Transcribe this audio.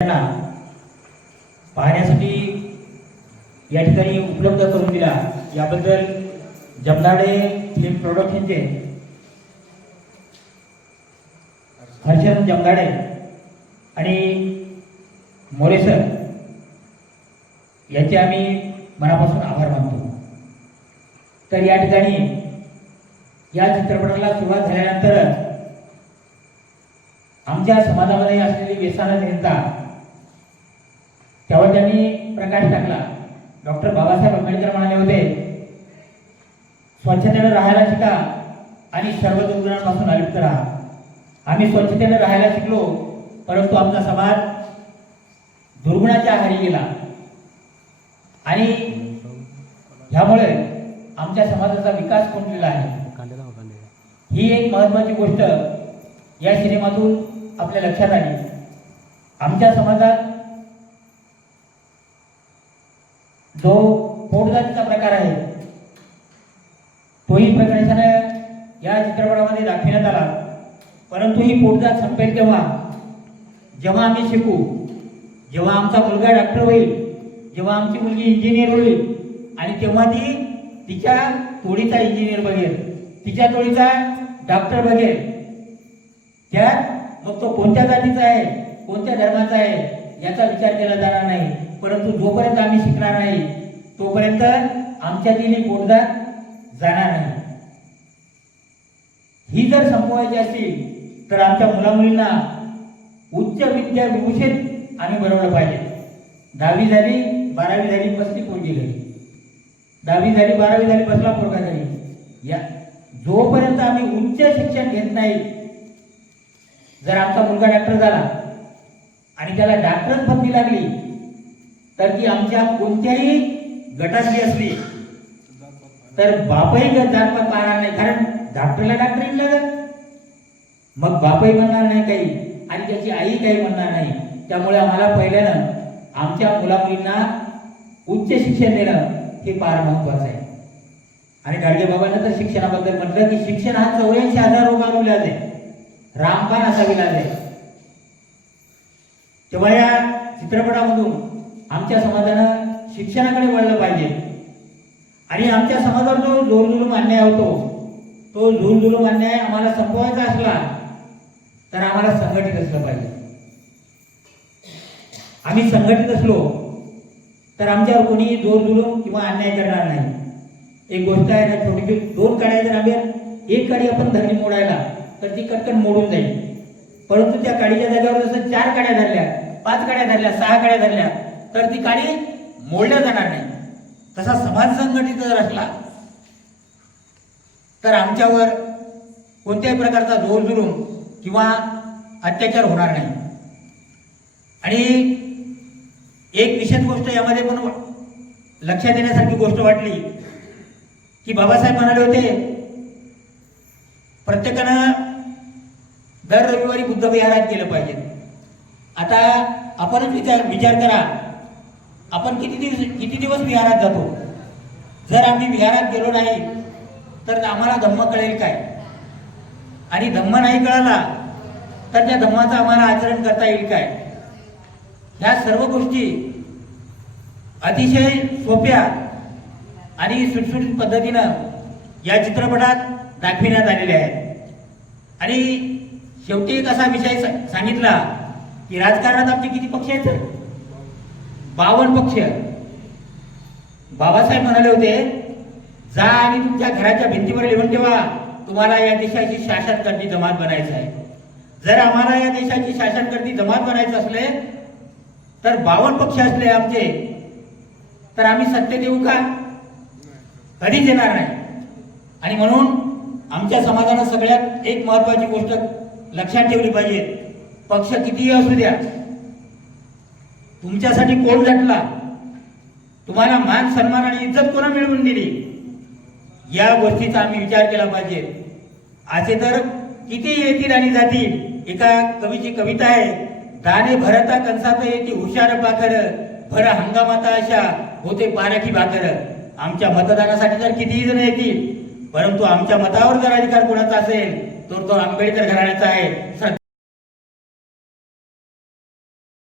त्यांना पाहण्यासाठी या ठिकाणी उपलब्ध करून दिला. याबद्दल जमनाडे फिल्म प्रोडक्शनचे हर्षद जमनाडे आणि मोरे सर यांचे आम्ही मनापासून आभार मानतो. तर या ठिकाणी या चित्रपटाला सुरुवात झाल्यानंतर आमच्या समाजामध्ये असलेली व्यसना त्यावर त्यांनी प्रकाश टाकला. डॉक्टर बाबासाहेब आंबेडकर म्हणाले होते स्वच्छतेने राहायला शिका आणि सर्व दुर्गुणांपासून अलिप्त राहा. आम्ही स्वच्छतेने राहायला शिकलो परंतु आमचा समाज दुर्गुणाच्या आहारी गेला. आणि ह्यामुळे आमच्या समाजाचा विकास कोंडलेला आहे. ही एक महत्वाची गोष्ट या सिनेमातून आपल्या लक्षात आली. आमच्या समाजात जो पोटजातीचा प्रकार आहे तोही प्रकर्षानं या चित्रपटामध्ये दाखविण्यात आला. परंतु ही पोटजात संपेल तेव्हा जेव्हा आम्ही शिकू जेव्हा आमचा मुलगा डॉक्टर होईल जेव्हा आमची मुलगी इंजिनियर होईल आणि तेव्हा ती तिच्या तोडीचा इंजिनियर बघेल तिच्या तोडीचा डॉक्टर बघेल. त्यात मग तो कोणत्या जातीचा आहे कोणत्या धर्माचा आहे याचा विचार केला जाणार नाही. परंतु जोपर्यंत आम्ही शिकणार नाही तोपर्यंत आमच्या तिने पोटदार जाणार नाही. ही जर संपवायची असतील तर आमच्या मुलामुलींना उच्च विद्या विभूषित आम्ही बनवलं पाहिजे. दहावी झाली बारावी झाली बसली पोरगी झाली? दहावी झाली बारावी झाली बसला पोरगा झाली? या जोपर्यंत आम्ही उच्च शिक्षण घेत नाही जर आमचा मुलगा डॉक्टर झाला आणि त्याला डॉक्टरच पत्नी लागली तर ती आमच्या कोणत्याही गटातली असली तर बापही ग- जातपात पाहणार नाही कारण डॉक्टरला डॉक्टरीन लागत. मग बापही म्हणणार नाही काही आणि त्याची आई काही म्हणणार नाही. त्यामुळे आम्हाला पहिल्यानं आमच्या मुलामुलींना उच्च शिक्षण देणं हे फार महत्वाचं आहे. आणि गाडगे बाबांना तर शिक्षणाबद्दल म्हटलं की शिक्षण हा चौऱ्याऐंशी हजार रुपये इलाज आहे रामबाण असा इलाज आहे तेव्हा या चित्रपटामधून आमच्या समाजानं शिक्षणाकडे वळलं पाहिजे. आणि आमच्या समाजावर जो जोरजुलूम अन्याय होतो तो जोरजुलूम अन्याय आम्हाला संपवायचा असला तर आम्हाला संघटित असलं पाहिजे. आम्ही संघटित असलो तर आमच्यावर कोणी जोरजुलूम किंवा अन्याय करणार नाही. एक गोष्ट आहे ना छोटी छोटी दोन काड्या जर आम्ही एक काडी आपण धरली मोडायला तर ती कटकन मोडून जाईल. परंतु त्या काडीच्या जागेवर जसं चार काड्या धरल्या पाच काड्या धरल्या सहा काड्या धरल्या तर ती काडी मोडल्या जाणार नाही. तसा समाज संघटित जर असला तर आमच्यावर कोणत्याही प्रकारचा जोर जुलूम किंवा अत्याचार होणार नाही. आणि एक विशेष गोष्ट यामध्ये पण लक्षात येण्यासारखी गोष्ट वाटली की बाबासाहेब म्हणाले होते प्रत्येकानं दर रविवारी बुद्ध विहारात गेलं पाहिजे. आता आपणच विचार विचार करा. आपण किती दिवस किती दिवस विहारात जातो? जर आम्ही विहारात गेलो नाही तर आम्हाला धम्म कळेल काय? आणि धम्म नाही कळाला तर त्या धम्माचं आम्हाला आचरण करता येईल काय? ह्या सर्व गोष्टी अतिशय सोप्या आणि सुटसुटीत पद्धतीनं या चित्रपटात दाखविण्यात आलेल्या आहेत. आणि शेवटी एक असा विषय सांगितला की राजकारणात आमचे किती पक्ष आहेत बावन्न पक्ष बाबासाहेब म्हणाले होते जा आणि तुमच्या घराच्या भिंतीवर लिहून ठेवा. तुम्हाला या देशाची शासनकर्ती जमात बनायचं आहे. जर आम्हाला या देशाची शासनकर्ती जमात बनायचं असले तर बावन्न पक्ष असले आमचे. तर आम्ही सत्य देऊ का? कधीच येणार नाही. आणि म्हणून आमच्या समाजानं सगळ्यात एक महत्वाची गोष्ट लक्षात ठेवली पाहिजे. पक्ष कितीही असू द्या तुमच्यासाठी कोण झटला तुम्हाला मान सन्मान आणि इज्जत कोणा मिळवून दिली? या गोष्टीचा आम्ही विचार केला पाहिजे. असे तर किती येतील आणि जातील? एका कवीची कविता आहे दाणे भरता कंसात येते हुशार पाखर भर हंगामाता अशा होते पाराखी भाकर. आमच्या मतदानासाठी जर कितीही जण येतील परंतु आमच्या मतावर जर अधिकार कोणाचा असेल तर तो आंबेडकर घराण्याचा आहे. सर